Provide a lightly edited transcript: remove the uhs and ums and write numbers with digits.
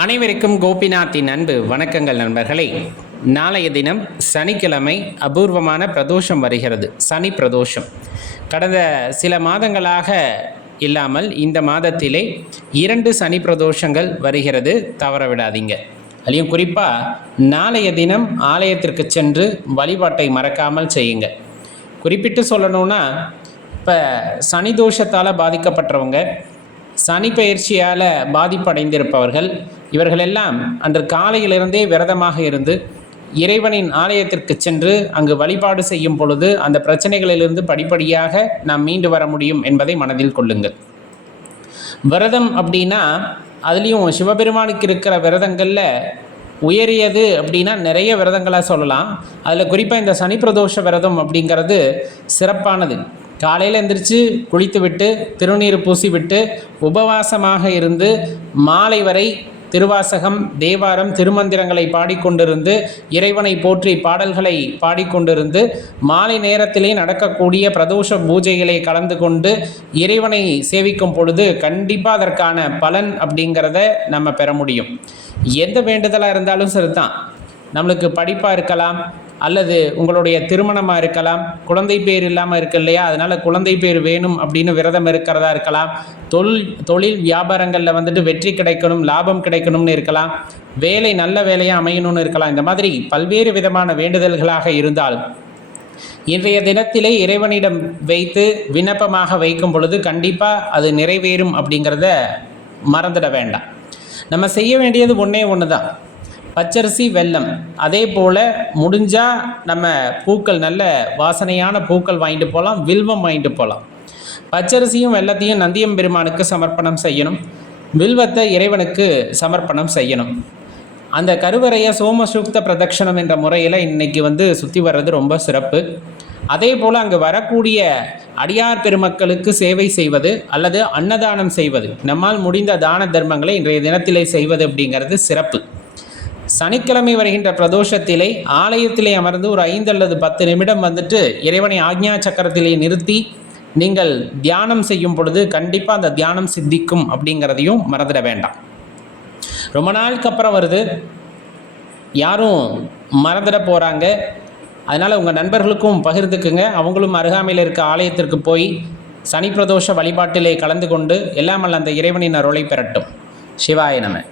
அனைவருக்கும் கோபிநாத்தின் அன்பு வணக்கங்கள் நண்பர்களே. நாளைய தினம் சனிக்கிழமை அபூர்வமான பிரதோஷம் வருகிறது, சனி பிரதோஷம். கடந்த சில மாதங்களாக இல்லாமல் இந்த மாதத்திலே 2 சனி பிரதோஷங்கள் வருகிறது, தவற விடாதீங்க. அதுலேயும் குறிப்பாக நாளைய தினம் ஆலயத்திற்கு சென்று வழிபாட்டை மறக்காமல் செய்யுங்க. குறிப்பிட்டு சொல்லணும்னா, இப்போ சனி தோஷத்தால் பாதிக்கப்பட்டவங்க, சனி பயிற்சியால் பாதிப்படைந்திருப்பவர்கள், இவர்களெல்லாம் அன்று காலையிலிருந்தே விரதமாக இருந்து இறைவனின் ஆலயத்திற்கு சென்று அங்கு வழிபாடு செய்யும் பொழுது அந்த பிரச்சனைகளிலிருந்து படிப்படியாக நாம் மீண்டு வர முடியும் என்பதை மனதில் கொள்ளுங்கள். விரதம் அப்படின்னா அதுலேயும் சிவபெருமானுக்கு இருக்கிற விரதங்களில் உயரியது அப்படின்னா நிறைய விரதங்களாக சொல்லலாம். அதில் குறிப்பாக இந்த சனி பிரதோஷ விரதம் அப்படிங்கிறது சிறப்பானது. காலையில் எந்திரிச்சு குளித்து விட்டு திருநீர் பூசி விட்டு உபவாசமாக இருந்து மாலை வரை திருவாசகம், தேவாரம், திருமந்திரங்களை பாடிக்கொண்டிருந்து இறைவனை போற்றி பாடல்களை பாடிக்கொண்டிருந்து மாலை நேரத்திலே நடக்கக்கூடிய பிரதோஷ பூஜைகளை கலந்து கொண்டு இறைவனை சேவிக்கும் பொழுது கண்டிப்பாக அதற்கான பலன் அப்படிங்கிறத நம்ம பெற முடியும். எந்த வேண்டுதலாக இருந்தாலும் சரிதான். நம்மளுக்கு படிப்பாக இருக்கலாம், அல்லது உங்களுடைய திருமணமாக இருக்கலாம், குழந்தை பேர் இல்லாமல் இருக்கு இல்லையா, அதனால் குழந்தை பேர் வேணும் அப்படின்னு விரதம் இருக்கிறதா இருக்கலாம், தொழில் வியாபாரங்களில் வெற்றி கிடைக்கணும், லாபம் கிடைக்கணும்னு இருக்கலாம், வேலை நல்ல வேலையாக அமையணும்னு இருக்கலாம். இந்த மாதிரி பல்வேறு விதமான வேண்டுதல்களாக இருந்தாலும் இன்றைய தினத்திலே இறைவனிடம் வைத்து விண்ணப்பமாக வைக்கும் பொழுது கண்டிப்பாக அது நிறைவேறும் அப்படிங்கிறத மறந்துட வேண்டாம். நம்ம செய்ய வேண்டியது ஒன்று தான், பச்சரிசி, வெல்லம். அதே போல் முடிஞ்சால் நம்ம பூக்கள், நல்ல வாசனையான பூக்கள் வாங்கிட்டு போகலாம், வில்வம் வாங்கிட்டு போகலாம். பச்சரிசியும் வெல்லத்தையும் நந்தியம் பெருமானுக்கு சமர்ப்பணம் செய்யணும், வில்வத்தை இறைவனுக்கு சமர்ப்பணம் செய்யணும். அந்த கருவறையை சோமசூக்த பிரதட்சணம் என்ற முறையில் இன்றைக்கி சுற்றி வர்றது ரொம்ப சிறப்பு. அதே போல் அங்கே வரக்கூடிய அடியார் பெருமக்களுக்கு சேவை செய்வது அல்லது அன்னதானம் செய்வது, நம்மால் முடிந்த தான தர்மங்களை இன்றைய தினத்திலே செய்வது அப்படிங்கிறது சிறப்பு. சனிக்கிழமை வருகின்ற பிரதோஷத்திலே ஆலயத்திலே அமர்ந்து ஒரு 5 அல்லது 10 நிமிடம் இறைவனை ஆக்ஞா சக்கரத்திலே நிறுத்தி நீங்கள் தியானம் செய்யும் பொழுது கண்டிப்பாக அந்த தியானம் சித்திக்கும் அப்படிங்கிறதையும் மறந்துட வேண்டாம். ரொம்ப நாளுக்கு அப்புறம் வருது, யாரும் மறந்துட போகிறாங்க. அதனால் உங்கள் நண்பர்களுக்கும் பகிர்ந்துக்குங்க. அவங்களும் அருகாமையில் இருக்க ஆலயத்திற்கு போய் சனி பிரதோஷ வழிபாட்டிலே கலந்து கொண்டு எல்லாம் அல்ல அந்த இறைவனின் அருளை பெறட்டும். சிவாய நம.